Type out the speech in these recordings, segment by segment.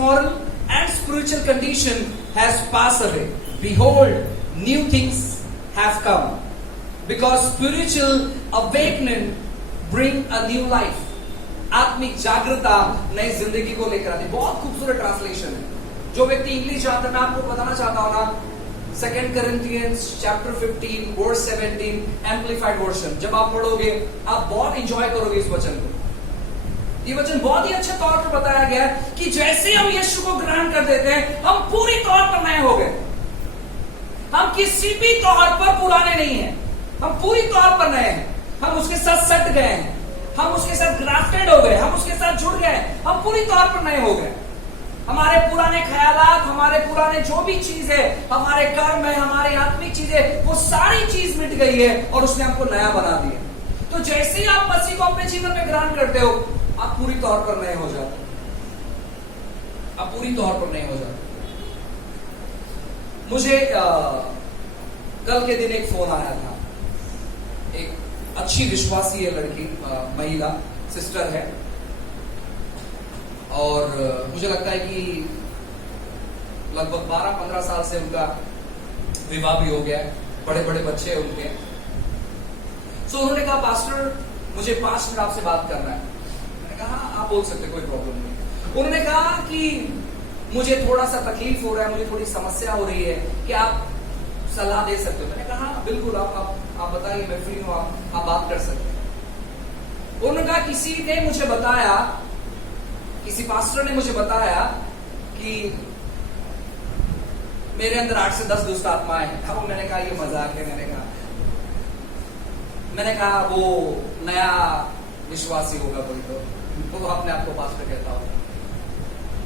moral and spiritual condition has passed away. Behold, new things have come. Because spiritual awakening bring a new life. आत्मिक जागृता नई जिंदगी को लेकर आती है। बहुत खूबसूरत ट्रांसलेशन है। जो व्यक्ति इंग्लिश जानता है, मैं आपको बताना चाहता हूं ना, 2 Corinthians chapter 15 verse 17 amplified version, जब आप पढ़ोगे आप बहुत इंजॉय करोगे इस वचन को। ये वचन बहुत ही अच्छे तौर पर बताया गया है कि जैसे हम यीशु को ग्रहण कर देते हैं, हम पूरी तौर पर नए हो गए। हम किसी भी तौर पर पुराने नहीं हैं, हम पूरी तौर पर नए हैं। हम उसके साथ सट गए हैं, हम उसके साथ ग्राफ्टेड हो गए, हम उसके साथ जुड़ गए, हम पूरी तौर पर नए हो गए। हमारे पुराने ख्यालात, हमारे पुराने जो भी चीज है, हमारे कर्म है, हमारी आत्मिक चीजें, वो सारी चीज मिट गई है और उसने हमको नया बना दिया। तो जैसे ही आप मसीह को अपने जीवन में ग्रहण करते हो, आप पूरी तौर पर नए हो जाते हो। आप पूरी तौर पर नए हो जाते हो। मुझे कल के दिन एक फोन आया था। एक अच्छी विश्वासी है लड़की, महिला सिस्टर है, और मुझे लगता है कि लगभग 12-15 साल से उनका विवाह भी हो गया है, बड़े बड़े बच्चे हैं उनके। सो उन्होंने कहा, पास्टर मुझे 5 मिनट आपसे बात करना है। मैंने कहा आप बोल सकते, कोई प्रॉब्लम नहीं। उन्होंने कहा कि मुझे थोड़ा सा तकलीफ हो रहा है, मुझे थोड़ी समस्या हो रही है, कि आप सलाह दे सकते हो। मैंने कहा हाँ बिल्कुल, आप बताइए, मैं फ्री हूं, आप बात कर सकते हैं। उन्होंने कहा किसी ने मुझे बताया, किसी पास्टर ने मुझे बताया कि मेरे अंदर 8 से 10 दुष्ट आत्माएं हैं। अब मैंने कहा ये मजाक है। मैंने कहा वो नया विश्वासी होगा कोई, तो वो अपने आप को पास्टर कहता होगा।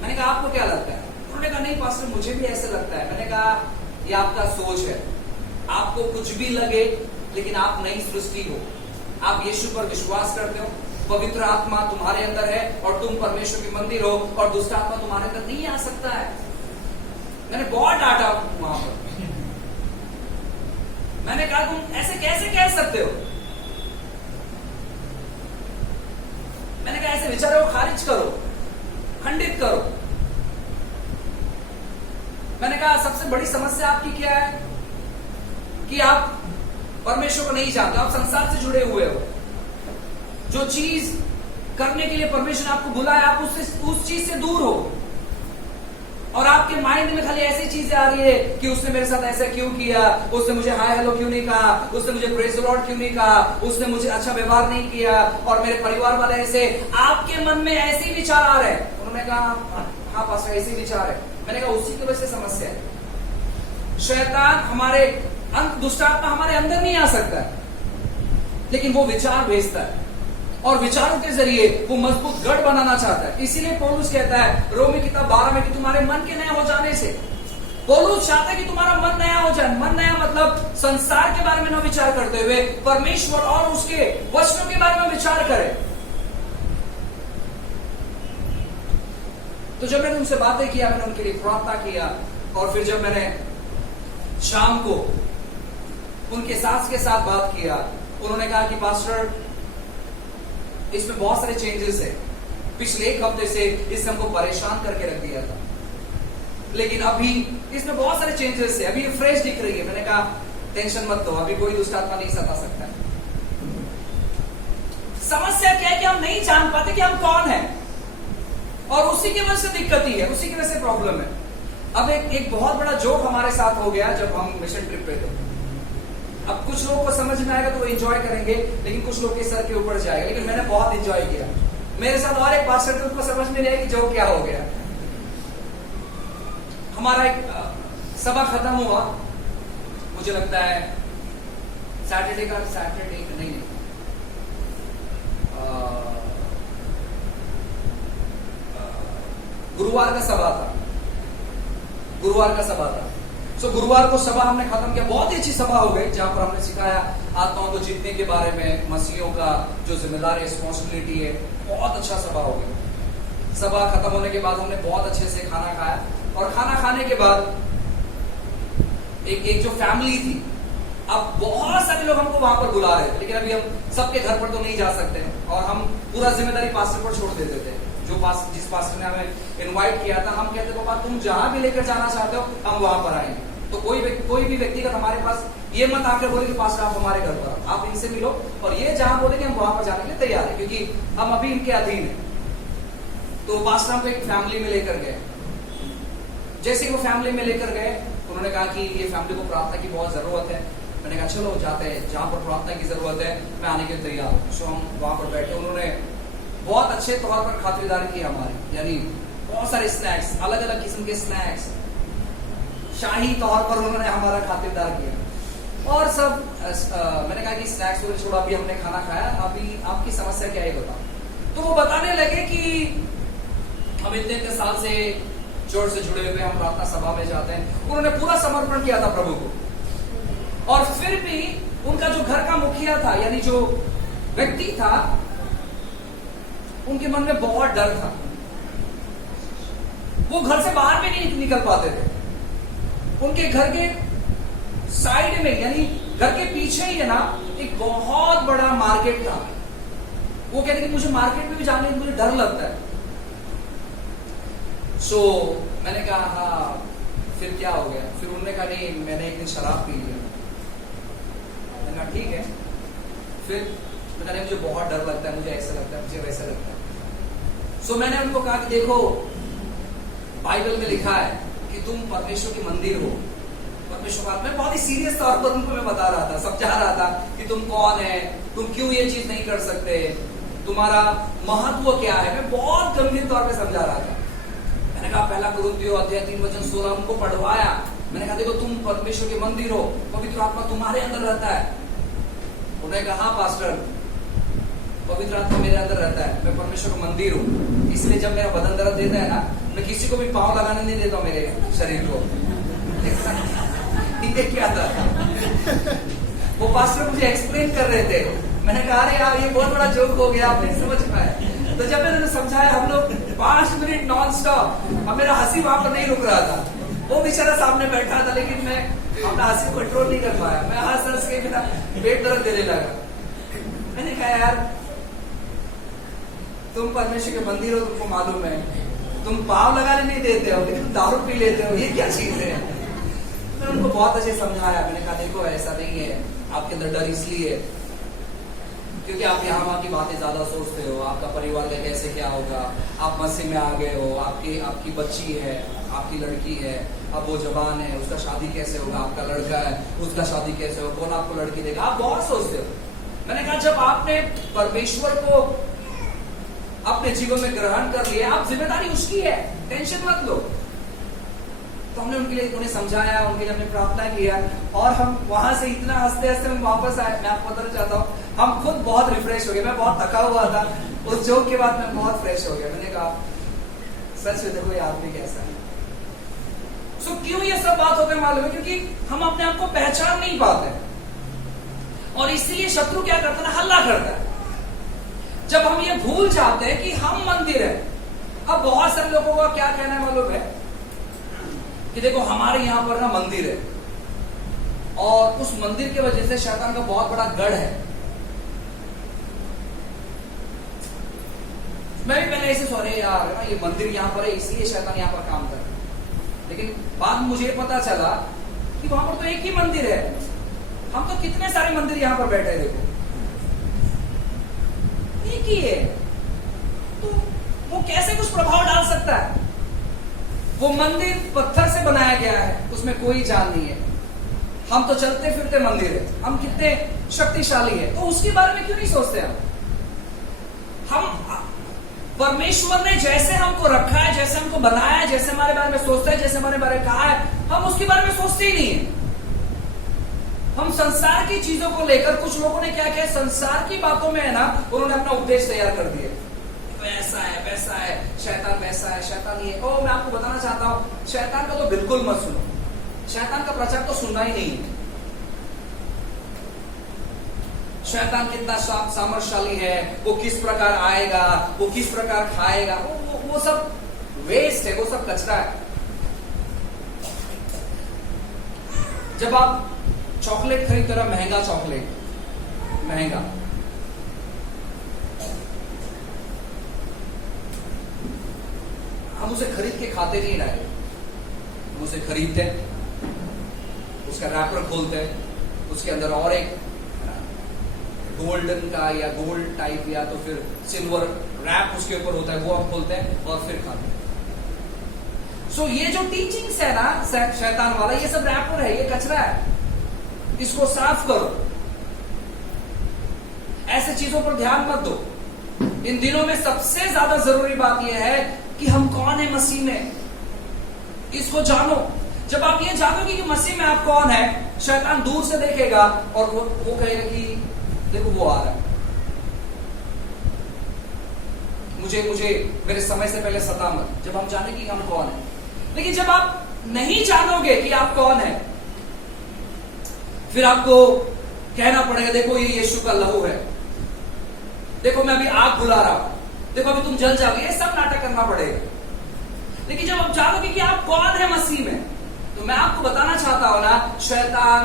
मैंने कहा आपको क्या लगता है? उन्होंने कहा नहीं पास्टर, मुझे भी ऐसे लगता है। मैंने कहा ये आपका सोच है, आपको कुछ भी लगे, लेकिन आप नई सृष्टि हो। आप यीशु पर विश्वास करते हो, पवित्र आत्मा तुम्हारे अंदर है और तुम परमेश्वर की मंदिर हो, और दुष्ट आत्मा तुम्हारे अंदर नहीं आ सकता है। मैंने बहुत डांटा वहां पर। मैंने कहा तुम ऐसे कैसे कह सकते हो? मैंने कहा ऐसे विचारों को खारिज करो, खंडित करो। मैंने कहा सबसे बड़ी समस्या आपकी क्या है कि आप परमेश्वर को नहीं जानते, आप संसार से जुड़े हुए हो। जो चीज करने के लिए परमेश्वर ने आपको बुलाया, आप उस चीज से दूर हो, और आपके माइंड में खाली ऐसी चीजें आ रही है कि उसने मेरे साथ ऐसा क्यों किया, उसने मुझे हाय हेलो क्यों नहीं कहा, उसने मुझे प्रेज द लॉर्ड क्यों नहीं कहा, उसने मुझे अच्छा व्यवहार नहीं किया, और मेरे परिवार वाले ऐसे। आपके मन में ऐसे विचार आ रहे हैं। उन्होंने कहा हाँ पास्टर ऐसे विचार है। मैंने कहा उसी की वजह से समस्या है। शैतान हमारे दुष्टात्मा हमारे अंदर नहीं आ सकता है, लेकिन वो विचार भेजता है, और विचारों के जरिए वो मजबूत गढ़ बनाना चाहता है। इसीलिए पौलुस कहता है रोमी किताब 12 में कि तुम्हारे मन के नया हो जाने से, पौलुस चाहता है कि तुम्हारा मन नया हो जाए। मन नया मतलब संसार के बारे में न विचार करते हुए परमेश्वर और उसके वचनों के बारे में विचार करे। तो जब मैंने उनसे बातें किया, मैंने उनके लिए प्रार्थना किया, और फिर जब मैंने शाम को उनके सास के साथ बात किया, उन्होंने कहा कि पास्टर इसमें बहुत सारे चेंजेस है। पिछले 1 हफ्ते से इसने हमको परेशान करके रख दिया था, लेकिन अभी इसमें बहुत सारे चेंजेस है, अभी ये फ्रेश दिख रही है। मैंने कहा टेंशन मत लो, अभी कोई दुष्ट आत्मा नहीं सता सकता है। समस्या क्या है कि हम नहीं जान पाते कि हम कौन है, और उसी की वजह से दिक्कत ही है, उसी की वजह से प्रॉब्लम है। अब एक बहुत बड़ा जोक हमारे साथ हो गया जब हम मिशन ट्रिप पे थे। अब कुछ लोगों को समझ में आएगा तो वो एंजॉय करेंगे, लेकिन कुछ लोग के सर के ऊपर जाएगा। लेकिन मैंने बहुत एंजॉय किया। मेरे साथ और एक पास्टर थे, उनको समझ में नहीं आया कि जोक क्या हो गया। हमारा एक सभा खत्म हुआ, मुझे लगता है सैटरडे नहीं, गुरुवार का सभा था। सो गुरुवार को सभा हमने खत्म किया। बहुत ही अच्छी सभा हो गई, जहां पर हमने सिखाया आत्माओं को जीतने के बारे में, मसीहों का जो जिम्मेदारी रिस्पॉन्सिबिलिटी है। बहुत अच्छा सभा हो गई। सभा खत्म होने के बाद हमने बहुत अच्छे से खाना खाया, और खाना खाने के बाद एक जो फैमिली थी, अब बहुत सारे लोग हमको वहां पर बुला रहे थे, लेकिन अभी हम सबके घर पर तो नहीं जा सकते, और हम पूरा जिम्मेदारी पास्टर पर छोड़ देते थे। जिस पास्टर ने हमें इनवाइट किया था, हम कहते पापा तुम जहां भी लेकर जाना चाहते हो हम वहां पर आएंगे। तो कोई भी व्यक्तिगत हमारे पास ये मत आकर बोले कि पास्टर आप हमारे घर पर आओ, आप इनसे मिलो, और ये जहां बोलेंगे हम वहां पर जाने के लिए तैयार है, क्योंकि हम अभी इनके अधीन है। तो पास्टर हमको एक फैमिली में लेकर गए। जैसे ही वो फैमिली में लेकर गए, उन्होंने कहा कि ये फैमिली को प्रार्थना की बहुत जरूरत है। मैंने कहा चलो जाते हैं, जहां पर प्रार्थना की जरूरत है मैं आने के लिए तैयार हूँ। सो हम वहां पर बैठे, उन्होंने बहुत अच्छे तौर पर खातिरदारी की हमारी, यानी बहुत सारे स्नैक्स, अलग अलग किस्म के स्नैक्स, शाही तौर पर उन्होंने हमारा खातिरदार किया। और सब मैंने कहा कि स्नैक्स को छोड़ो, अभी हमने खाना खाया, अभी आपकी समस्या क्या है बताओ। तो वो बताने लगे कि हम इतने इतने साल से चर्च से जुड़े हुए, हम प्रार्थना सभा में जाते हैं। उन्होंने पूरा समर्पण किया था प्रभु को, और फिर भी उनका जो घर का मुखिया था, यानी जो व्यक्ति था, उनके मन में बहुत डर था। वो घर से बाहर भी नहीं निकल पाते थे। उनके घर के साइड में, यानी घर के पीछे ही है ना, एक बहुत बड़ा मार्केट था। वो कहते कि मुझे मार्केट में भी जाने में मुझे डर लगता है। सो मैंने कहा हाँ फिर क्या हो गया? फिर उन्होंने कहा नहीं, मैंने एक दिन शराब पी लिया। मैंने कहा ठीक है। फिर मैंने कहा मुझे बहुत डर लगता है, मुझे ऐसा लगता है, मुझे वैसा लगता है। सो मैंने उनको कहा कि देखो बाइबल में लिखा है कि तुम परमेश्वर की मंदिर हो। परमेश्वर बात मैं बहुत ही सीरियस तौर पर उनको मैं बता रहा था, समझा रहा था कि तुम कौन है, तुम क्यों ये चीज नहीं कर सकते, तुम्हारा महत्व क्या है। मैं बहुत गंभीर तौर पे समझा रहा था। मैंने कहा पहला कुरिन्थियों अध्याय 3:16 उनको पढ़वाया। मैंने कहा देखो तुम परमेश्वर के मंदिर हो, पवित्र आत्मा तुम्हारे अंदर रहता है। उन्होंने कहा हाँ पास्टर, पवित्र आत्मा मेरे अंदर रहता है, मैं परमेश्वर का मंदिर हूँ, इसलिए जब मेरा बदन दर्द देता है ना, मैं किसी को भी पाँव लगाने नहीं देता हूँ मेरे शरीर को। ये क्या था? वो पास्टर मुझे एक्सप्लेन कर रहे थे। मैंने कहा अरे यार ये बहुत बड़ा जोक हो गया, आप नहीं समझ पाए। तो जब मैंने समझाया, हम लोग 5 मिनट नॉन स्टॉप, अब मेरा हंसी वहां पर नहीं रुक रहा था। वो बेचारा सामने बैठा था, लेकिन मैं अपना हंसी को कंट्रोल नहीं कर पाया। मैं हंस के बिना पेट दर्द देने लगा। मैंने कहा यार तुम परमेश्वर के मंदिर हो, तुमको मालूम है, तुम पाव लगाने नहीं देते हो लेकिन दारू पी लेते हो, ये क्या चीज है? मैंने उनको बहुत अच्छे समझाया। मैंने कहा देखो ऐसा नहीं है, आपके अंदर डर इसलिए क्योंकि आप यहाँ वहाँ की बातें ज्यादा सोचते हो, आपका परिवार का कैसे क्या होगा, आप मसीह में आ गए हो, आपकी बच्ची है, आपकी लड़की है, अब वो जवान है, उसका शादी कैसे होगा, आपका लड़का है, उसका शादी कैसे होगा, कौन आपको लड़की देगा, आप बहुत सोचते हो। मैंने कहा जब आपने परमेश्वर को अपने जीवन में ग्रहण कर लिया, आप जिम्मेदारी उसकी है, टेंशन मत लो। तो हमने उनके लिए उन्हें समझाया, उनके लिए हमने प्रार्थना किया, और हम वहां से इतना हंसते हंसते हम वापस आए। मैं आपको बताना चाहता हूँ, हम खुद बहुत रिफ्रेश हो गए। मैं बहुत थका हुआ था, उस जोक के बाद मैं बहुत फ्रेश हो गया। मैंने कहा सच में देखो ये आदमी कैसा है। सो क्यों ये सब बात होते मालूम है? क्योंकि हम अपने आप को पहचान नहीं पाते, और इसीलिए शत्रु क्या करता है ना, हल्ला करता है। जब हम ये भूल जाते हैं कि हम मंदिर है। अब बहुत सारे लोगों का क्या कहना है मालूम है कि देखो हमारे यहाँ पर ना मंदिर है, और उस मंदिर की वजह से शैतान का बहुत बड़ा गढ़ है। मैं भी पहले ऐसे सोच यार ना, ये मंदिर यहाँ पर है इसलिए शैतान यहाँ पर काम कर रहा है। लेकिन बाद मुझे पता चला कि वहां पर तो एक ही मंदिर है, हम तो कितने सारे मंदिर यहाँ पर बैठे, देखो एक ही है। तो वो कैसे कुछ प्रभाव डाल सकता है? वो मंदिर पत्थर से बनाया गया है, उसमें कोई जान नहीं है। हम तो चलते फिरते मंदिर है, हम कितने शक्तिशाली है, तो उसके बारे में क्यों नहीं सोचते हम? परमेश्वर ने जैसे हमको रखा है, जैसे हमको बनाया है, जैसे हमारे बारे में सोचता है, जैसे हमारे बारे में कहा है, हम उसके बारे में सोचते ही नहीं है। हम संसार की चीजों को लेकर, कुछ लोगों ने क्या किया, संसार की बातों में है ना, उन्होंने अपना उपदेश तैयार कर दिए। ऐसा है, वैसा है, शैतान वैसा है, शैतान ये। ओ मैं आपको बताना चाहता हूं, शैतान का तो बिल्कुल मत सुनो। शैतान का प्रचार तो सुनना ही नहीं है। शैतान कितना सामर्थ्यशाली है, वो किस प्रकार आएगा, वो किस प्रकार खाएगा, वो सब वेस्ट है, वो सब कचरा है। जब आप चॉकलेट खरीदते हो, महंगा चॉकलेट, महंगा, हम उसे खरीद के खाते नहीं डायरेक्ट, हम उसे खरीदते हैं, उसका रैपर खोलते हैं, उसके अंदर और एक गोल्डन का या गोल्ड टाइप या तो फिर सिल्वर रैप उसके ऊपर होता है, वो हम खोलते हैं और फिर खाते हैं। सो ये जो टीचिंग्स है ना शैतान वाला, ये सब रैपर है, ये कचरा है, इसको साफ करो। ऐसे चीजों पर ध्यान मत दो। इन दिनों में सबसे ज्यादा जरूरी बात यह है कि हम कौन है मसीह में, इसको जानो। जब आप ये जानोगे कि मसीह में आप कौन है, शैतान दूर से देखेगा और वो कहेगा कि देखो वो आ रहा है, मुझे मेरे समय से पहले सता मत। जब हम जाने कि हम कौन है। लेकिन जब आप नहीं जानोगे कि आप कौन है, फिर आपको कहना पड़ेगा देखो ये यीशु का लहू है, देखो मैं अभी आग बुला रहा हूं, देखो अभी तुम जल जाओगे, ये सब नाटक करना पड़ेगा। लेकिन जब आप जानोगे कि आप कौन है मसीह में, तो मैं आपको बताना चाहता हूं ना, शैतान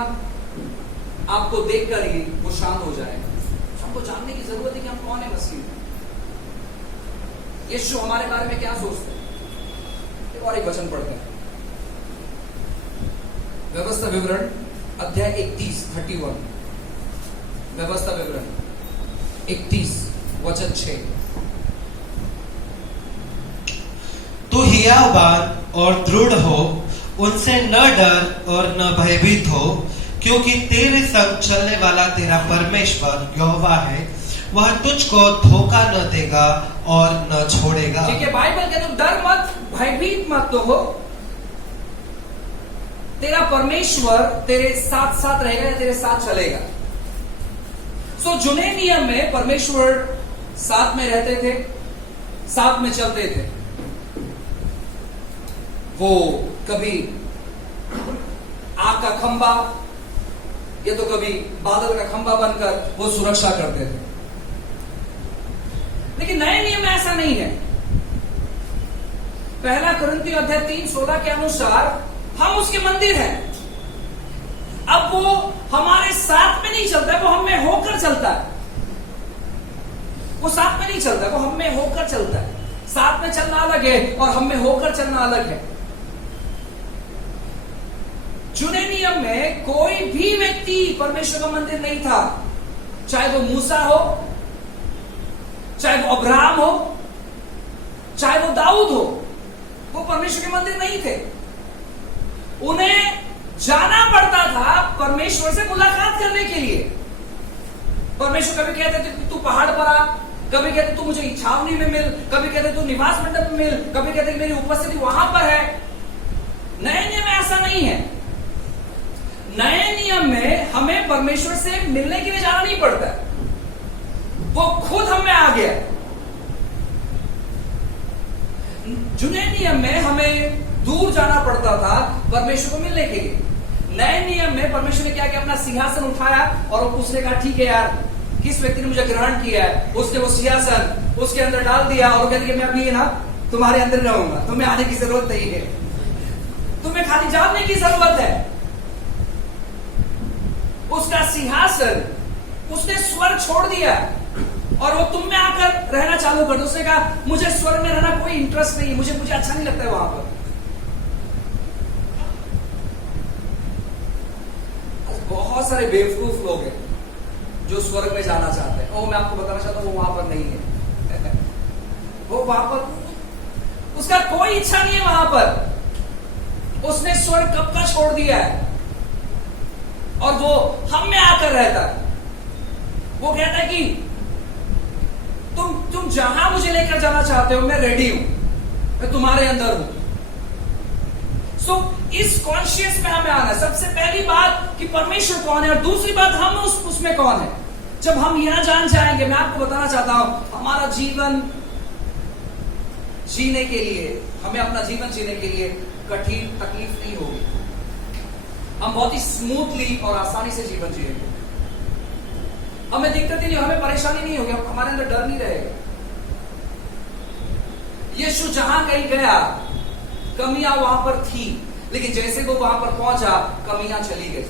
आपको देखकर ही वो शांत हो जाएगा। हमको जानने की जरूरत है कि हम कौन है मसीह में, यीशु हमारे बारे में क्या सोचते हैं। और एक वचन पढ़ते हैं, व्यवस्था विवरण अध्याय 31 व्यवस्था विवरण 31 वचन 6। तू हियावान और दृढ़ हो, उनसे न डर और न भयभीत हो, क्योंकि तेरे संग चलने वाला तेरा परमेश्वर यहोवा है, वह तुझको धोखा न देगा और न छोड़ेगा। ठीक है, बाइबल कहते हैं डर मत, भयभीत मत तो हो, तेरा परमेश्वर तेरे साथ साथ रहेगा या तेरे साथ चलेगा। सो जुने नियम में परमेश्वर साथ में रहते थे, साथ में चलते थे। वो कभी आग का खंबा या तो कभी बादल का खंबा बनकर वो सुरक्षा करते थे। लेकिन नए नियम में ऐसा नहीं है। पहला कुरिन्थियों अध्याय 3:16 के अनुसार हम उसके मंदिर हैं। अब वो हमारे साथ में नहीं चलता है, वो हम में होकर चलता है। वो साथ में नहीं चलता है, वो हम में होकर चलता है। साथ में चलना अलग है और हम में होकर चलना अलग है। जुने नियम में कोई भी व्यक्ति परमेश्वर का मंदिर नहीं था, चाहे वो मूसा हो, चाहे वो अब्राहम हो, चाहे वो दाऊद हो, वो परमेश्वर के मंदिर नहीं थे। उन्हें जाना पड़ता था परमेश्वर से मुलाकात करने के लिए। परमेश्वर कभी कहते थे तू पहाड़ पर आ, कभी कहते तू मुझे छावनी में मिल, कभी कहते तू निवास मंडप में मिल, कभी कहते मेरी उपस्थिति वहां पर है। नए नियम में ऐसा नहीं है। नए नियम में हमें परमेश्वर से मिलने के लिए जाना नहीं पड़ता, वो खुद हम में आ गया। जुने नियम में हमें दूर जाना पड़ता था परमेश्वर को मिलने के लिए। नए नियम में परमेश्वर ने क्या किया, अपना सिंहासन उठाया और उसने कहा ठीक है यार, किस व्यक्ति ने मुझे ग्रहण किया है, उसने वो सिंहासन उसके अंदर डाल दिया और कहते कि मैं अभी ना तुम्हारे अंदर रहूंगा, तुम्हें आने की जरूरत नहीं है, तुम्हें खाली जानने की जरूरत है। उसका सिंहासन, उसने स्वर्ग छोड़ दिया और वो तुम में आकर रहना चालू कर दो। उसने कहा मुझे स्वर्ग में रहना कोई इंटरेस्ट नहीं, मुझे अच्छा नहीं लगता है वहां पर। बहुत सारे बेवकूफ लोग हैं जो स्वर्ग में जाना चाहते हैं। मैं आपको बताना चाहता हूं वो वहां पर नहीं है। वो वहां पर उसका कोई इच्छा नहीं है वहां पर। उसने स्वर्ग कब का छोड़ दिया है और वो हम में आकर रहता है। वो कहता है कि तुम जहां मुझे लेकर जाना चाहते हो मैं रेडी हूं, मैं तुम्हारे अंदर हूं। सो इस कॉन्शियस में हमें आना है। सबसे पहली बात कि परमेश्वर कौन है और दूसरी बात हम उसमें कौन है। जब हम यहां जान जाएंगे, मैं आपको बताना चाहता हूं, हमारा जीवन जीने के लिए, हमें अपना जीवन जीने के लिए कठिन तकलीफ नहीं होगी। हम बहुत ही स्मूथली और आसानी से जीवन जिएंगे। हमें दिक्कत ही नहीं, हमें परेशानी नहीं होगी, हमारे अंदर डर नहीं रहेगा। यीशु जहां कहीं गया कमियां वहां पर थी, लेकिन जैसे वो वहां पर पहुंचा कमियां चली गई।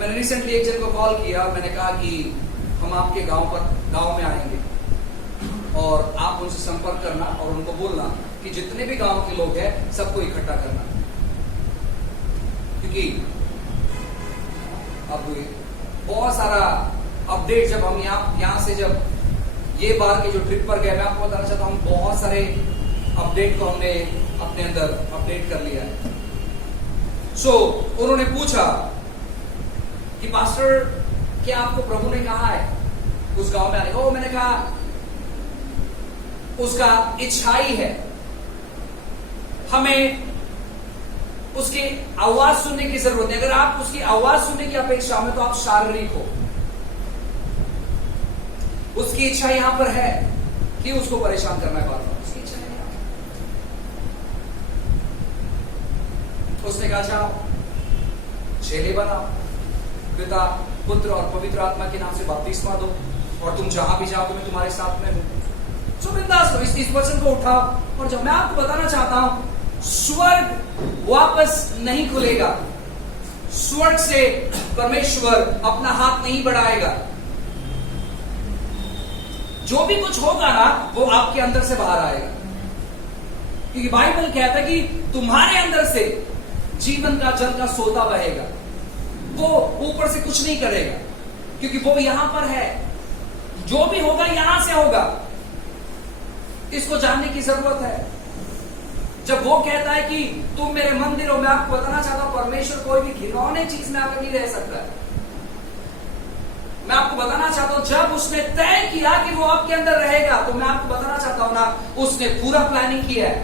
मैंने रिसेंटली एक जन को कॉल किया और मैंने कहा कि हम आपके गांव में आएंगे। और आप उनसे संपर्क करना और उनको बोलना कि जितने भी गांव के लोग हैं सबको इकट्ठा करना, क्योंकि अब बहुत सारा अपडेट जब हम यहां से जब ये बार के जो ट्रिप पर गए, मैं आपको बताना चाहता हूं बहुत सारे अपडेट को हमने अपने अंदर अपडेट कर लिया है। सो उन्होंने पूछा कि पास्टर क्या आपको प्रभु ने कहा है उस गांव में आने को? मैंने कहा उसका इच्छा ही है, हमें उसकी आवाज सुनने की जरूरत है। अगर आप उसकी आवाज सुनने की अपेक्षा में तो आप शारीरिक हो। उसकी इच्छा यहां पर है कि उसको परेशान करना है बार-बार, उसकी इच्छा है। उसने कहा जाओ चेले बनाओ, पिता पुत्र और पवित्र आत्मा के नाम से बपतिस्मा दो और तुम जहां भी जाओगे मैं तुम्हारे साथ में हूं। सो बिंदास लो, इस वचन को उठाओ। और जब मैं आपको बताना चाहता हूं स्वर्ग वापस नहीं खुलेगा, स्वर्ग से परमेश्वर अपना हाथ नहीं बढ़ाएगा। जो भी कुछ होगा ना वो आपके अंदर से बाहर आएगा, क्योंकि बाइबल कहता है कि तुम्हारे अंदर से जीवन का जल का सोता बहेगा। वो ऊपर से कुछ नहीं करेगा, क्योंकि वो यहां पर है। जो भी होगा यहां से होगा। इसको जानने की जरूरत है। जब वो कहता है कि तुम मेरे मंदिर हो, मैं आपको बताना चाहता हूं परमेश्वर कोई भी घिनौने चीज में आकर नहीं रह सकता है। मैं आपको बताना चाहता हूं जब उसने तय किया कि वो आपके अंदर रहेगा, तो मैं आपको बताना चाहता हूं ना, उसने पूरा प्लानिंग किया है,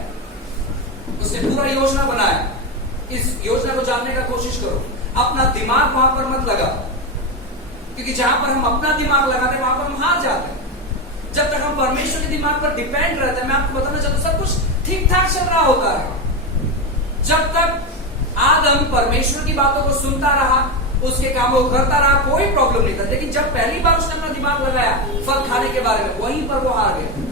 उसने पूरा योजना बनाया। इस योजना को जानने का कोशिश करो। अपना दिमाग वहां पर मत लगा, क्योंकि जहां पर हम अपना दिमाग लगाते हैं वहां पर हम हार जाते हैं। जब तक हम परमेश्वर के दिमाग पर डिपेंड रहते हैं, मैं आपको बताना चाहता हूं सब कुछ ठीक ठाक चल रहा होता है। जब तक आदम परमेश्वर की बातों को सुनता रहा, उसके कामों को करता रहा, कोई प्रॉब्लम नहीं था। लेकिन जब पहली बार उसने अपना दिमाग लगाया फल खाने के बारे में, वहीं पर वो हार गया।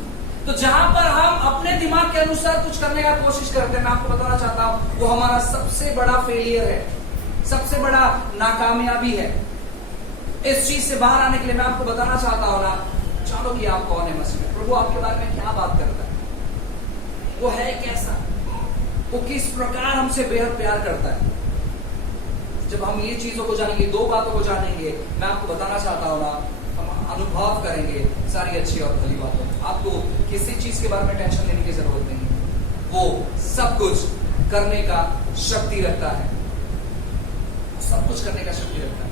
तो जहां पर हम अपने दिमाग के अनुसार कुछ करने का कोशिश करते हैं, मैं आपको बताना चाहता हूं वो हमारा सबसे बड़ा फेलियर है, सबसे बड़ा नाकामयाबी है। इस चीज से बाहर आने के लिए मैं आपको बताना चाहता हूं ना, जानो कि आप कौन है मसीह में। प्रभु आपके बारे में क्या बात करता है, वो है कैसा, वो किस प्रकार हमसे बेहद प्यार करता है। जब हम ये चीजों को जानेंगे, दो बातों को जानेंगे, मैं आपको बताना चाहता हूं ना, हम अनुभव करेंगे सारी अच्छी और भली बातों। आपको किसी चीज के बारे में टेंशन लेने की जरूरत नहीं। वो सब कुछ करने का शक्ति रखता है, सब कुछ करने का शक्ति रखता है।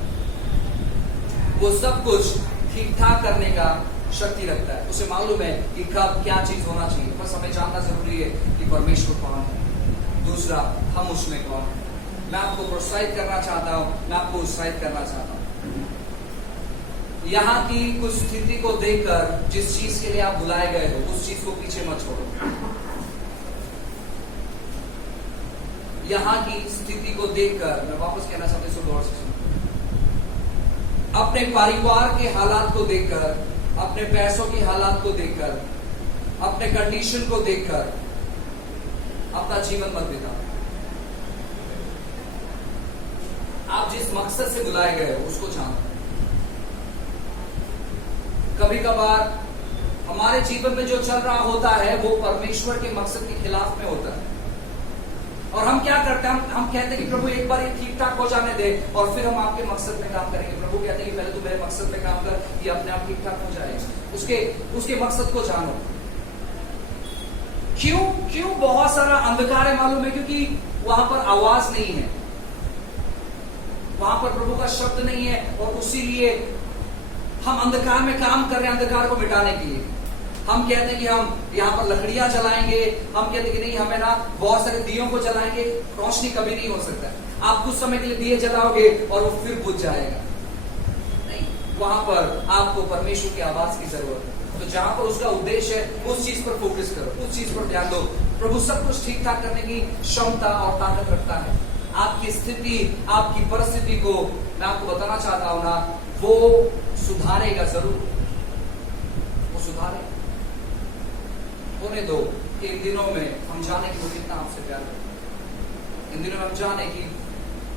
वो सब कुछ ठीक ठाक करने का शक्ति रखता है। उसे मालूम है कि कब क्या चीज होना चाहिए। बस हमें जानना जरूरी है कि परमेश्वर कौन है, दूसरा हम उसमें कौन है। मैं आपको प्रोत्साहित करना चाहता हूं, मैं आपको उत्साहित करना चाहता हूं। यहां की कुछ स्थिति को देखकर जिस चीज के लिए आप बुलाए गए हो, उस चीज को पीछे मत छोड़ो। यहां की स्थिति को देखकर, मैं वापस कहना चाहता हूं, गौर से सुनो। अपने परिवार के हालात को देखकर, अपने पैसों की हालात को देखकर, अपने कंडीशन को देखकर अपना जीवन मत बिताओ। आप जिस मकसद से बुलाए गए हो उसको जानो। कभी कभार हमारे जीवन में जो चल रहा होता है वो परमेश्वर के मकसद के खिलाफ में होता है, और हम क्या करते हैं, हम कहते हैं कि प्रभु एक बार ये ठीक ठाक हो जाने दे और फिर हम आपके मकसद में काम करेंगे। प्रभु कहते हैं कि पहले तू मेरे मकसद में काम कर, ये अपने आप ठीक ठाक हो जाएगा। उसके मकसद को जानो। क्यों बहुत सारा अंधकार है मालूम है? क्योंकि वहां पर आवाज नहीं है, वहां पर प्रभु का शब्द नहीं है, और इसीलिए हम अंधकार में काम कर रहे हैं, अंधकार को मिटाने के लिए। हम कहते हैं कि हम यहाँ पर लकड़ियां जलाएंगे, हम कहते हैं कि नहीं हमें ना बहुत सारे दियों को जलाएंगे। रोशनी कभी नहीं हो सकता। आप कुछ समय के लिए दिए जलाओगे और वो फिर बुझ जाएगा। नहीं, वहां पर आपको परमेश्वर की आवाज की जरूरत है। तो जहां पर उसका उद्देश्य है उस चीज पर फोकस करो, उस चीज पर ध्यान दो। प्रभु सब कुछ ठीक ठाक करने की क्षमता और ताकत रखता है। आपकी स्थिति, आपकी परिस्थिति को मैं आपको बताना चाहता हूं ना, वो सुधारेगा जरूर, वो सुधारेगा। होने दो कि इन दिनों में हम जाने कि वो कितना आपसे प्यार करता है। इन दिनों में हम जाने कि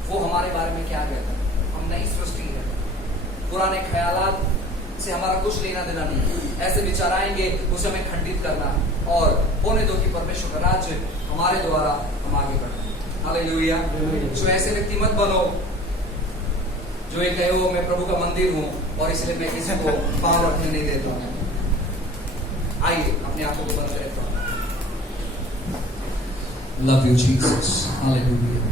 वो हमारे बारे में क्या कहता है। हम नई सृष्टि है, पुराने ख्यालात से हमारा कुछ लेना देना नहीं है। ऐसे विचार आएंगे उसे हमें खंडित करना और होने दो कि परमेश्वर का राज्य हमारे द्वारा हम आगे बढ़े। हालेलुया। जो ऐसे व्यक्ति मत बनो जो ये कहे हो मैं प्रभु का मंदिर हूं और इसलिए मैं किसी को पांव रखने नहीं देता हूं। आइए अपने आंखों को बंद करें। Love you Jesus. हालेलुया।